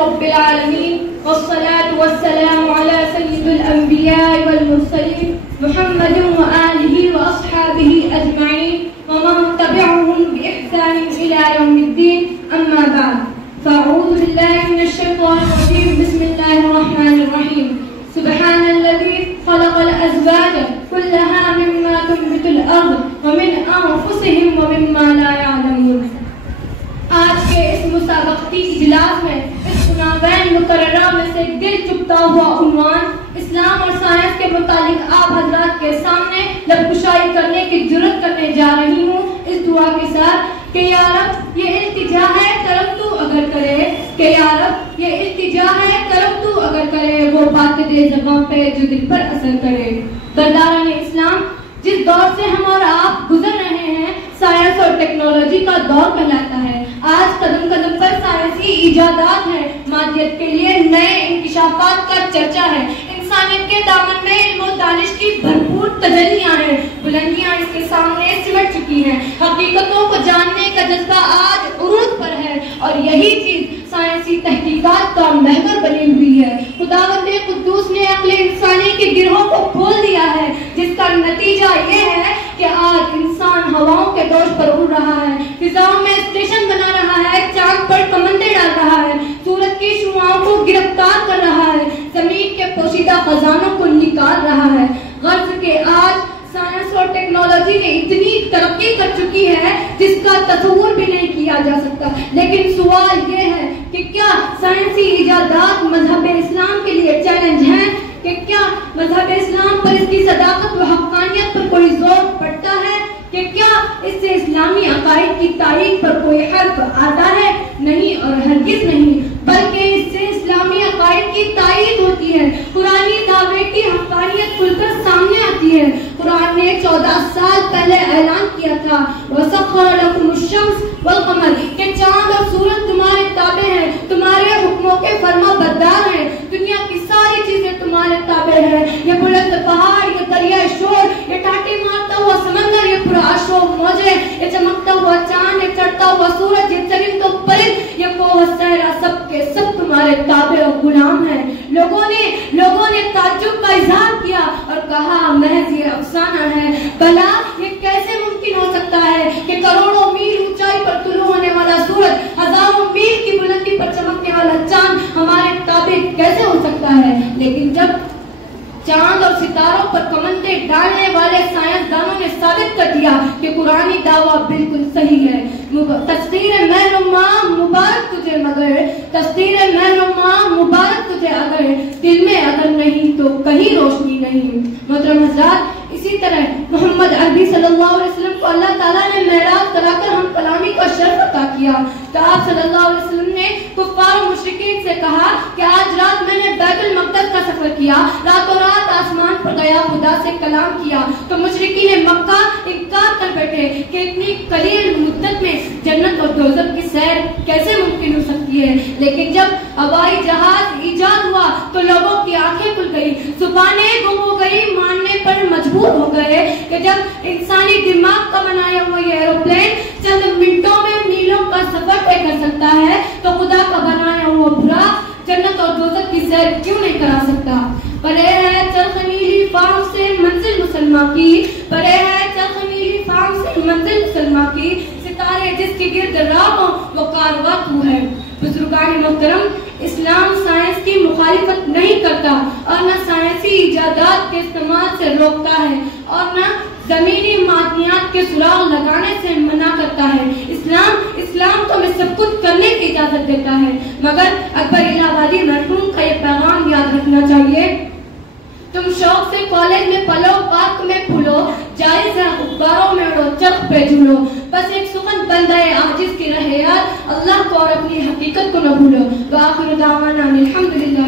رب العالمين والصلاة والسلام على سيد الأنبياء والمرسلين محمد وآله وأصحابه أجمعين ومن تبعهم بإحسان إلى يوم الدين أما بعد فأعوذ بالله من الشيطان الرجيم بسم الله الرحمن الرحيم سبحان الذي خلق الأزواج كلها مما تنبت الأرض ومن أنفسهم ومما لا يعلمون. آج کے اس مسابقتی اجلاس میں اس عناوین مقررہ میں سے دل چبھتا ہوا عنوان اسلام اور سائنس کے متعلق آپ حضرات کے سامنے لب کشائی کرنے کی جرت کرنے جا رہی ہوں اس دعا کے ساتھ کہ یا رب یہ التجا ہے کرم تو اگر کرے، کہ یا رب یہ التجا ہے کرم تو اگر کرے، وہ بات دے زبان پہ جو دل پر اثر کرے. برداران اسلام، جس دور سے ہم اور آپ گزر رہے ہیں سائنس اور ٹیکنالوجی کا دور کہلاتا ہے. آج قدم قدم پر سائنسی ایجادات ہیں، مادیت کے لیے نئے انکشافات کا چرچا ہے. انسانیت کے دامن میں علم و دانش کی بھرپور تجلیاں ہیں، بلندیاں اس کے سامنے سمٹ چکی ہیں. حقیقتوں کو جاننے کا جذبہ آج عروج پر ہے اور یہی چیز سائنسی تحقیقات کا محور بنی ہوئی ہے. خداوند قدوس نے عقل انسانی کے گروہوں کو کھول دیا ہے، جس کا نتیجہ یہ ہے کہ آج انسان ہواؤں کے دوش پر اڑ رہا ہے، فضاؤں میں اسٹیشن بنا رہا ہے، چاند پر کمندے ڈال رہا ہے، سورج کی شعاعوں کو گرفتار کر رہا ہے، زمین کے پوشیدہ خزانوں کو نکال رہا ہے. غرض کہ آج سائنس اور ٹیکنالوجی نے اتنی ترقی کر چکی ہے جس کا تصور بھی نہیں کیا جا سکتا. لیکن سوال یہ ہے کہ کیا سائنسی ایجادات مذہب اسلام کے لیے چیلنج ہیں؟ کہ کیا مذہب اسلام پر اس کی صداقت و حقانیت پر کوئی زور پڑتا ہے؟ کہ کیا اس سے اسلامی عقائد کی تائید پر کوئی حرف آتا ہے؟ نہیں اور ہرگز نہیں، بلکہ اس سے اسلامی عقائد کی تائید ہوتی ہے. قرآنی دعوے کی حقانیت کھل کر سامنے آتی ہے. قرآن نے 14 سال پہلے اعلان کیا تھا وَسَخَّرَ لَكُمُ الشَّمْسَ وَالْقَمَرَ کہ چاند اور سورج تمہارے تابع ہیں، تمہارے حکموں کے فرما بردار ہیں. دنیا کی ساری چیزیں تمہارے تابع ہیں. یہ بلند پہاڑ، یہ دریائے شور، یہ ٹاٹے مارتا ہوا سمندر، یہ پرآشو موجیں، یہ چمکتا ہوا چاند، یہ چڑھتا ہوا سورج، یہ چرند و پرند، یہ کوہ صحرا، سب کے سب تمہارے تابع و غلام ہیں. لوگوں نے تعجب کا اظہار کیا اور کہا محض یہ افسانہ ہے. بھلا یہ کیسے ممکن ہو سکتا ہے کہ کروڑوں میل اونچائی پر طلوع ہونے والا سورج، ہزاروں میل کی بلندی پر چمکنے والا چاند ہمارے تابع کیسے ہو سکتا ہے؟ لیکن جب چاند اور ستاروں پر کمندے ڈالنے والے سائنسدانوں نے ثابت کر دیا کہ قرآنی دعویٰ بالکل صحیح ہے. تصدیر مہر و ماہ مبارک تجھے مگر، تصدیر مہر و ماہ مبارک تجھے اگر، دل میں اگر نہیں تو کہیں روشنی نہیں. محترم حضرات، اسی طرح محمد عربی صلی اللہ علیہ وسلم کو اللہ تعالیٰ نے معراج کرا کر ہم کلامی کا شرف عطا کیا. تو آپ صلی اللہ علیہ وسلم نے کفار و مشرکین سے کہا کہ آج رات میں نے بیت المقدس کا سفر کیا، راتوں رات آسمان پر گیا، خدا سے کلام کیا. تو مشرکین مکہ انکار کر بیٹھے کہ اتنی قلیل مدت میں جنت اور دوزخ کی سیر کیسے ممکن ہو سکتی ہے. لیکن جب ہوائی جہاز ایجاد ہوا تو لوگوں کی آنکھیں کھل گئی، زبانیں گم ہو گئی، ماننے پر مجبور ہو گئے کہ جب انسانی دماغ کا بنایا ہوا یہ ایروپلین چند منٹوں میں میلوں کا سفر طے کر سکتا ہے تو خدا کا بنایا ہوا برا جنت اور دوزخ کی سیر کیوں نہیں کرا سکتا؟ پرے ہے چرخ نیلی فام سے منزل مسلمہ کی، پرے ہے چرخ نیلی فام سے منزل مسلمہ کی، ستارے جس کی گرد راہ ہو وہ کارواں تو ہے. بزرگان محترم، اسلام سائنس کی مخالفت نہیں کرتا اور نہ سائنسی ایجادات کے استعمال سے روکتا ہے اور نہ زمینی معدنیات کے سراغ لگانے سے منع کرتا ہے. اسلام تو ہمیں سب کچھ کرنے کی اجازت دیتا ہے، مگر اکبر الہ آبادی مرحوم کا یہ پیغام یاد رکھنا چاہیے. تم شوق سے کالج میں پلو، پارک میں پھولو، جائز ہے غباروں میں اڑو، چرخ پہ جھولو، بس ایک سخن بندہ عاجز کی رہے یار، اللہ کو اور اپنی حقیقت کو نہ بھولو. وآخر دعوانا الحمدللہ.